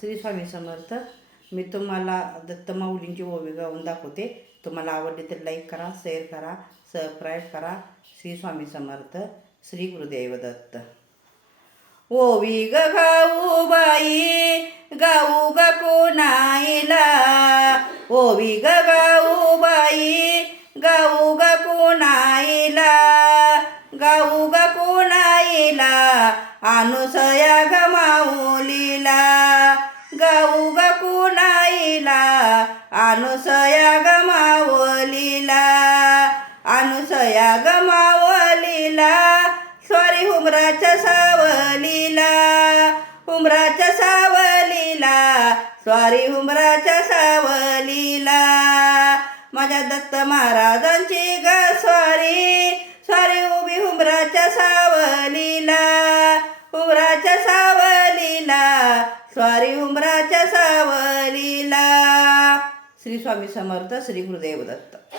श्री स्वामी समर्थ. मी तुम्हाला दत्त माऊलींची ओवी गाऊन दाखवते. तुम्हाला आवडली तर लाईक करा, शेअर करा, सबस्क्राईब करा. श्री स्वामी समर्थ. श्री गुरुदेव दत्त. ओवी ग गाऊ बाई, गाऊ ग कोणाईला. ओवी ग गाऊ बाई, गाऊ ग कोणाईला. गाऊ ग कोणाईला, अनुसया ग माऊलीला. गाऊ ग कोणाईला, अनुसया ग माऊलीला. अनुसया ग माऊलीला, स्वारी हुमराच्या सावलीला. हुमराच्या सावलीला, स्वारी हुमराच्या सावलीला. माझ्या दत्त महाराजांची ग स्वारी, स्वारी उभी हुमराच्या सावलीला. हुमराच्या सावलीला, स्वारी हुमराच्या सावलीला. श्री स्वामी समर्थ. श्री गुरुदेव दत्त.